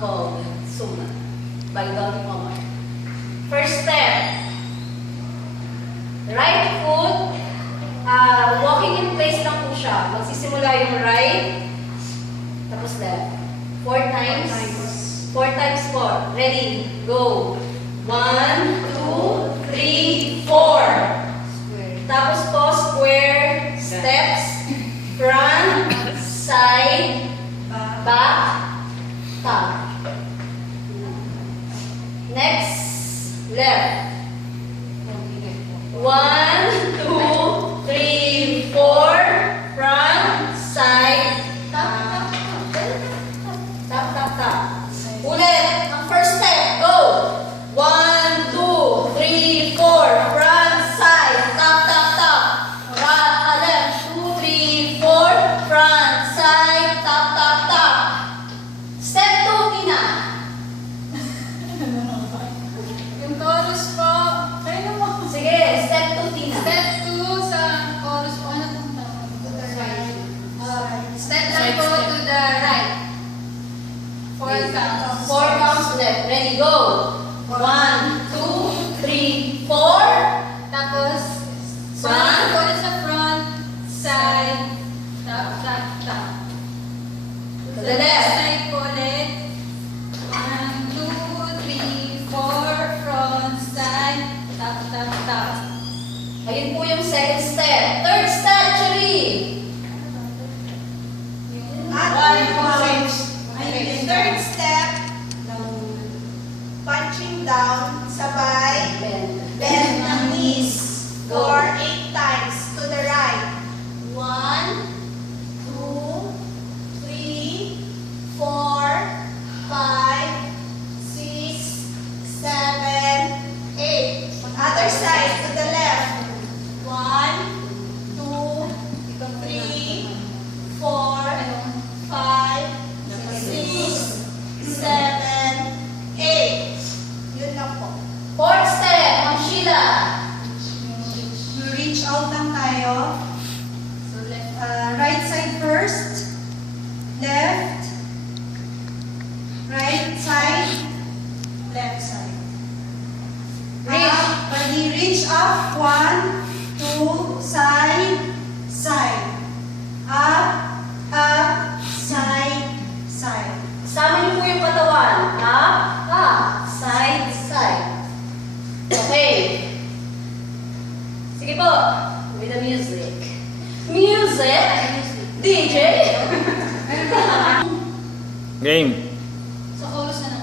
called Suma by Donnie Omar. First step, right foot, walking in place lang po siya. Magsisimula yung right, tapos left. 4 times. 4 times 4. Ready, go. 1, 2, 3, 4. Tapos po, square, steps, front, side, back, top. Next, left. 1, 2, 3, 4, front, side, top, top, top, top. Ulit, ang first step, go! 1, 2, 3, 4, front, side, top, top, top. Left, 2, 3, 4, front, side, top, top, top. Step 2, Tina. Yung chorus po, kayo mo. Sige, step 2, Tina. Step 2 sa chorus po, ano pong tawag? To the right. Step lang po to the right. 4 counts. 4 counts left. Ready, go! 1, 2, 3, 4. Tapos, Front. po sa front, side, top, top, top. To the left. Side po ulit. 1, 2, 3, 4, front, side, top, top, top. Ayun po yung second step. Third step, actually. Third step, punching down, sabay, Bend. bend ng knees Go. for 8 times to the right. 1, 2, 3, 4, 5, 6, 7, 8. Other side to the left. 1, 2, 3, 4, 5, 6, 7, 8. Yun lang po. Fourth step, Ma'am Sheila. Reach out lang tayo. So, left. Right side first. Left. Right side. Left side. Reach. Ready, reach up. 1, 2, side, side. Up, side, side. Sama niyo po yung katawan. Up, side, side. Okay. Sige po. With the music. Music. DJ. Game. Sa chorus na